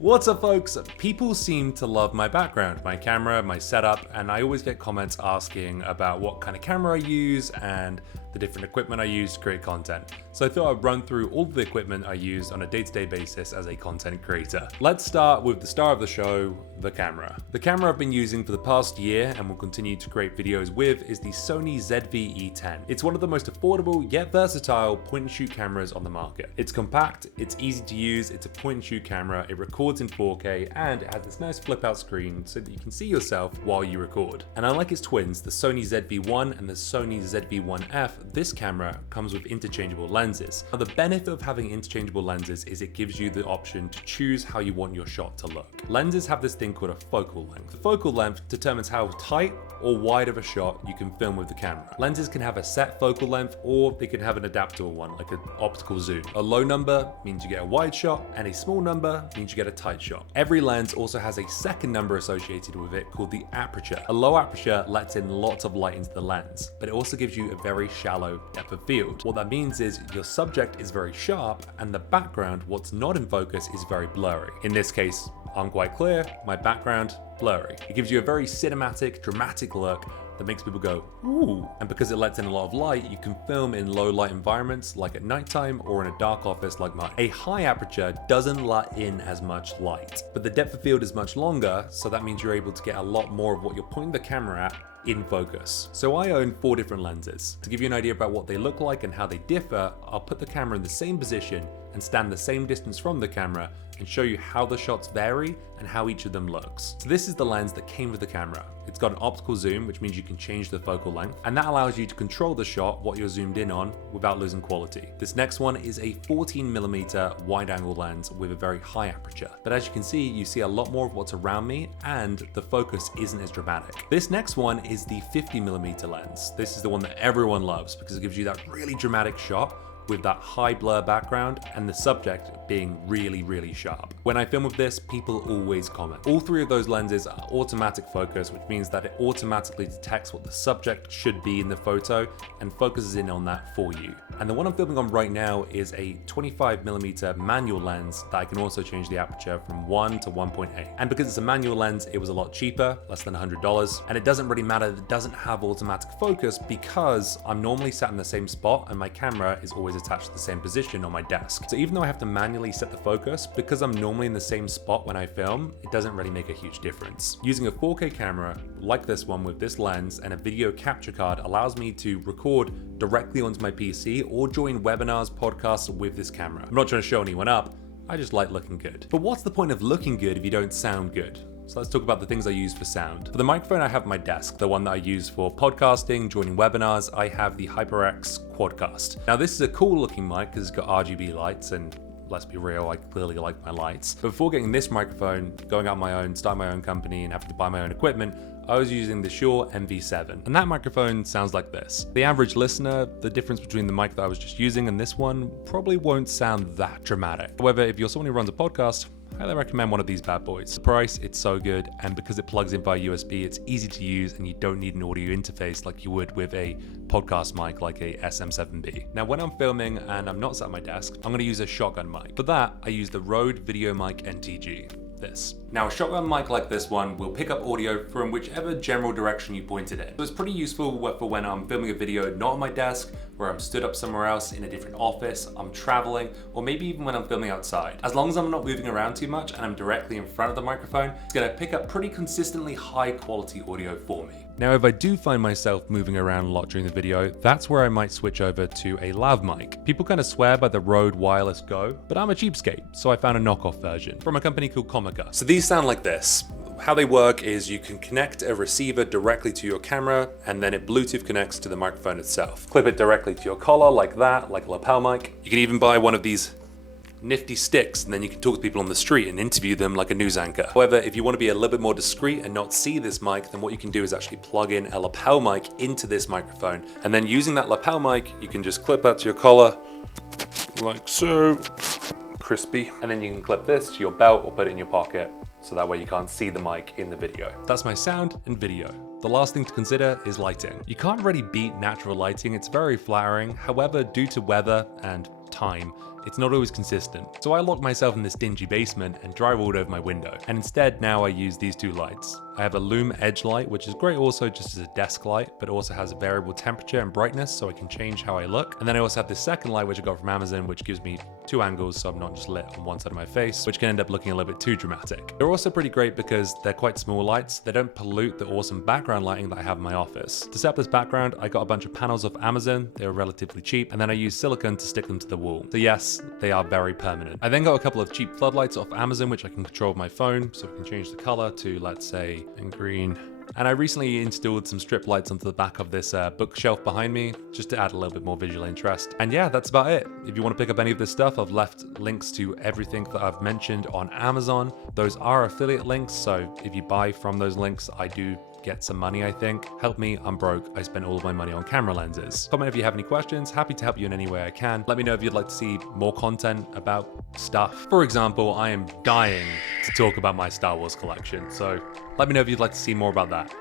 What's up folks? People seem to love my background, my camera, my setup, and I always get comments asking about what kind of camera I use and the different equipment I use to create content. So I thought I'd run through all the equipment I use on a day-to-day basis as a content creator. Let's start with the star of the show, the camera. The camera I've been using for the past year and will continue to create videos with is the SONY ZV-E10. It's one of the most affordable yet versatile point-and-shoot cameras on the market. It's compact, it's easy to use, it's a point-and-shoot camera, it records in 4K, and it has this nice flip-out screen so that you can see yourself while you record. And unlike its twins, the Sony ZV-1 and the Sony ZV-1F, this camera comes with interchangeable lenses. Now, the benefit of having interchangeable lenses is it gives you the option to choose how you want your shot to look. Lenses have this thing called a focal length. The focal length determines how tight or wide of a shot you can film with the camera. Lenses can have a set focal length or they can have an adaptable one, like an optical zoom. A low number means you get a wide shot, and a small number means you get a tight shot. Every lens also has a second number associated with it called the aperture. A low aperture lets in lots of light into the lens, but it also gives you a very shallow depth of field. What that means is your subject is very sharp and the background, what's not in focus, is very blurry. In this case, I'm quite clear, my background blurry. It gives you a very cinematic, dramatic look that makes people go, ooh. And because it lets in a lot of light, you can film in low light environments like at nighttime or in a dark office like mine. A high aperture doesn't let in as much light, but the depth of field is much longer, so that means you're able to get a lot more of what you're pointing the camera at in focus. So I own 4 different lenses. To give you an idea about what they look like and how they differ, I'll put the camera in the same position and stand the same distance from the camera and show you how the shots vary and how each of them looks. So this is the lens that came with the camera. It's got an optical zoom, which means you can change the focal length, and that allows you to control the shot, what you're zoomed in on, without losing quality. This next one is a 14mm wide angle lens with a very high aperture. But as you can see, you see a lot more of what's around me and the focus isn't as dramatic. This next one is the 50mm lens. This is the one that everyone loves because it gives you that really dramatic shot with that high blur background and the subject being really, really sharp. When I film with this, people always comment. All 3 of those lenses are automatic focus, which means that it automatically detects what the subject should be in the photo and focuses in on that for you. And the one I'm filming on right now is a 25mm manual lens that I can also change the aperture from 1 to 1.8. And because it's a manual lens, it was a lot cheaper, less than $100. And it doesn't really matter that it doesn't have automatic focus because I'm normally sat in the same spot and my camera is always attached to the same position on my desk. So even though I have to manually set the focus, because I'm normally in the same spot when I film, it doesn't really make a huge difference. Using a 4K camera like this one with this lens and a video capture card allows me to record directly onto my PC or join webinars, podcasts with this camera. I'm not trying to show anyone up, I just like looking good. But what's the point of looking good if you don't sound good? So let's talk about the things I use for sound. For the microphone, I have my desk, the one that I use for podcasting, joining webinars. I have the HyperX QUADCAST. Now this is a cool looking mic because it's got RGB lights, and let's be real, I clearly like my lights. But before getting this microphone, going out my own, starting my own company and having to buy my own equipment, I was using the SHURE MV7, and that microphone sounds like this. The average listener, the difference between the mic that I was just using and this one probably won't sound that dramatic. However, if you're someone who runs a podcast, I highly recommend one of these bad boys. The price, it's so good, and because it plugs in via USB, it's easy to use and you don't need an audio interface like you would with a podcast mic like a SM7B. Now when I'm filming and I'm not sat at my desk, I'm going to use a shotgun mic. For that, I use the Rode VideoMic NTG. This. Now a shotgun mic like this one will pick up audio from whichever general direction you point it in. So it's pretty useful for when I'm filming a video not on my desk, where I'm stood up somewhere else in a different office, I'm traveling, or maybe even when I'm filming outside. As long as I'm not moving around too much and I'm directly in front of the microphone, it's gonna pick up pretty consistently high quality audio for me. Now, if I do find myself moving around a lot during the video, that's where I might switch over to a lav mic. People kind of swear by the Rode Wireless Go, but I'm a cheapskate, so I found a knockoff version from a company called COMICA. So these sound like this. How they work is you can connect a receiver directly to your camera, and then it Bluetooth connects to the microphone itself. Clip it directly to your collar like that, like a lapel mic. You can even buy one of these nifty sticks, and then you can talk to people on the street and interview them like a news anchor. However, if you want to be a little bit more discreet and not see this mic, then what you can do is actually plug in a lapel mic into this microphone, and then using that lapel mic, you can just clip that to your collar like so, crispy, and then you can clip this to your belt or put it in your pocket, so that way you can't see the mic in the video. That's my sound and video. The last thing to consider is lighting. You can't really beat natural lighting, it's very flattering. However, due to weather and time, it's not always consistent. So I locked myself in this dingy basement and drywalled over my window. And instead now I use these two lights. I have a LUME edge light, which is great also just as a desk light, but also has a variable temperature and brightness so I can change how I look. And then I also have this second light, which I got from Amazon, which gives me 2 angles so I'm not just lit on one side of my face, which can end up looking a little bit too dramatic. They're also pretty great because they're quite small lights. They don't pollute the awesome background lighting that I have in my office. To set up this background, I got a bunch of panels off Amazon. They were relatively cheap, and then I used silicone to stick them to the wall. So yes, they are very permanent. I then got a couple of cheap floodlights off Amazon, which I can control with my phone, so I can change the color to, let's say, in green. And I recently installed some strip lights onto the back of this bookshelf behind me, just to add a little bit more visual interest. And yeah, that's about it. If you want to pick up any of this stuff, I've left links to everything that I've mentioned on Amazon. Those are affiliate links, so if you buy from those links, I do get some money, I think. Help me, I'm broke. I spend all of my money on camera lenses. Comment if you have any questions. Happy to help you in any way I can. Let me know if you'd like to see more content about stuff. For example, I am dying to talk about my Star Wars collection, so let me know if you'd like to see more about that.